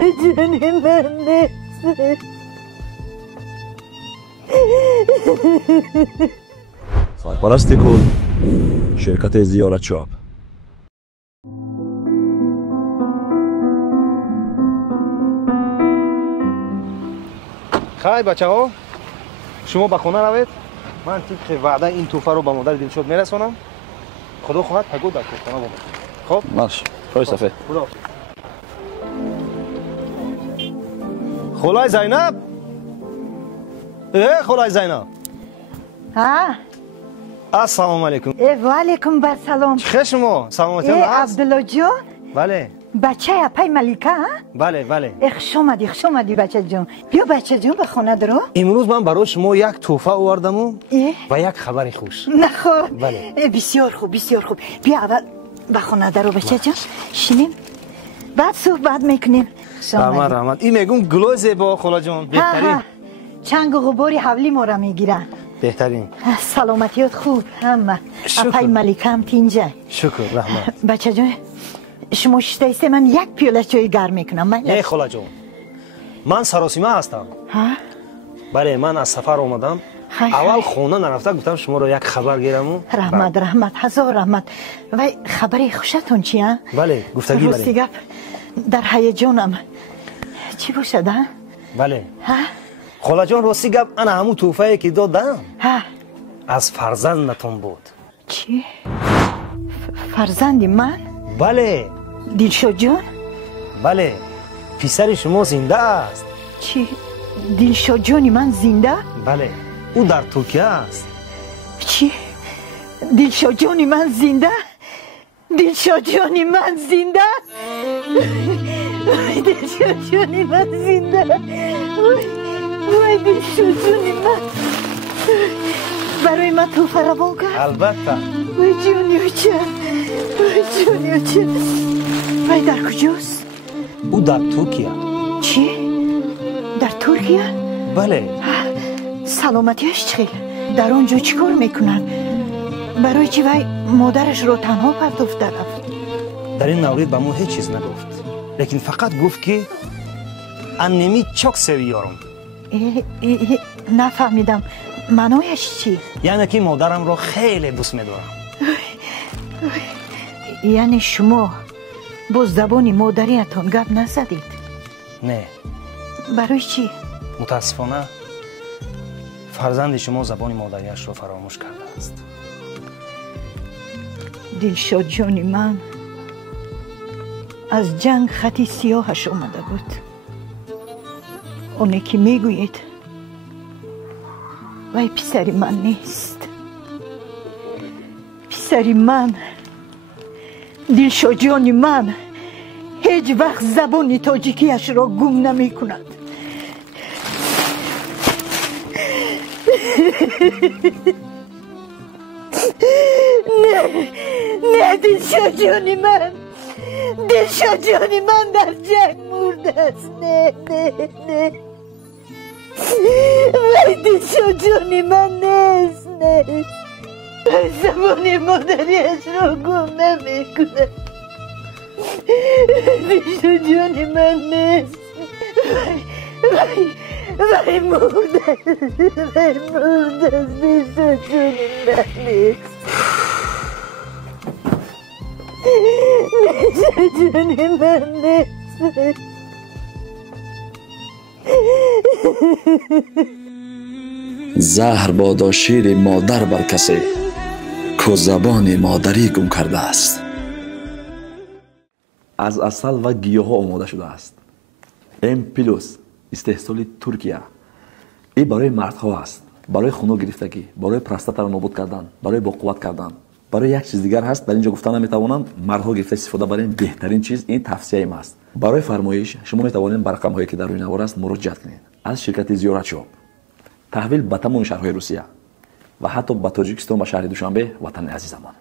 جونی من نیست. سرپرستی کن شرکت زیارت شاب. خیلی بچه ها شما به خونه روید. من طبق وعده این توفه رو به مادر دلشاد میرسونم. خدا خواهد پگو در کتخانه بمونه. خب باش خوش صفه. خدا خلای زینب. خلای زینب. ها السلام علیکم. و علیکم السلام. چه شما سلامتی هست؟ عبدالله جان. بله. بچه اپای ملیکا ها؟ بله بله. خوش اومدی بچه جان. بیا بچه جان به خانه درو. امروز من برای شما یک توفه آوردم و یک خبر خوش. نخو. بله. بسیار خوب بسیار خوب. بیا اول به خانه درو بچه جان. شینیم بعد صحبت میکنیم. رحمت این میگم گلوی زیبا خلا جان بهترین. چنگ و غباری حولی ما را میگیرن. بهترین. سلامتیات خوب هم. اپای ملیکا هم تینجا. شکر رحمت. بچه جان شما شتایسته من یک پیاله چای گرم میکنم. ای خلا جان من سراسیمه هستم. بله من از سفر اومدم. اول خونه نرفته گفتم شما رو یک خبر گیرم. رحمت هزار رحمت. و خبری خوشتون چیه؟ بله گفتگی بله. راستی گپ در هیجانم. چی باشد ها؟ بله. خلا جان راستی گپ انا همون توفه که دادم از فرزندتون بود. چی؟ فرزندی من؟ بله. دلشاد جان؟ بله پسر شما زنده است. چی؟ دلشاد جانی من زنده؟ بله او در ترکیه است. چی؟ دلشاد جانی من زنده؟ دلشاد جانی من زنده؟ دلشاد جانی من زنده؟ وای دلشاد جانی من برای من توفه روان کرد؟ البته. وای جونی چه؟ وای جونی چه؟ وای در کجاست؟ او در ترکیه. چی؟ در ترکیه؟ بله. سلامتیش چخیل؟ در اونجا چیکار میکنن؟ برای چی وای مادرش رو تنها پرداخته رفت؟ در این مورد به ما هیچ چیز نگفت لیکن فقط گفت که انمی çok seviyorum. نفهمیدم معنایش چی؟ یعنی که مادرم رو خیلی دوست میدارم. یعنی شما با زبان مادریتون گپ نزدید؟ نه. برای چی؟ متاسفانه فرزند شما زبان مادریش رو فراموش کرده است. دلشاد جانی من از جنگ خطی سیاهش اومده بود. اونه که میگوید وای پسری من نیست. پسری من دلشاد جانی من هیچ وقت زبان تاجیکیش را گم نمی کند. نه دلشاد جانی من دلشاد جانی من در جنگ مرده است. نه وای دلشاد جانی من نیست. زبان مادریش را گم نمی کند. دلشاد جانی من نیست. وای مرده دلشاد جانی من نیست. دلشاد جانی من نیست. زهر بادا شیر مادر بر کسی که زبان مادری گم کرده است. از عسل و گیاه ها آماده شده است. ام پلوس استحصال ترکیه. این برای مردها است، برای خونو گرفتگی، برای پروستاتا را نابود کردن، برای با قوت کردن. برای یک چیز دیگر هست در اینجا گفتن نمیتوانم. مردها گرفته استفاده برای این بهترین چیز این توصیه ما است. برای فرمایش شما میتوانید بر رقم هایی که در روی نوار است مراجعه کنید. از شرکت زیارت شاب تحویل به تمام شهرهای روسیه و حتی به تاجیکستان و شهر دوشنبه وطن عزیزمان.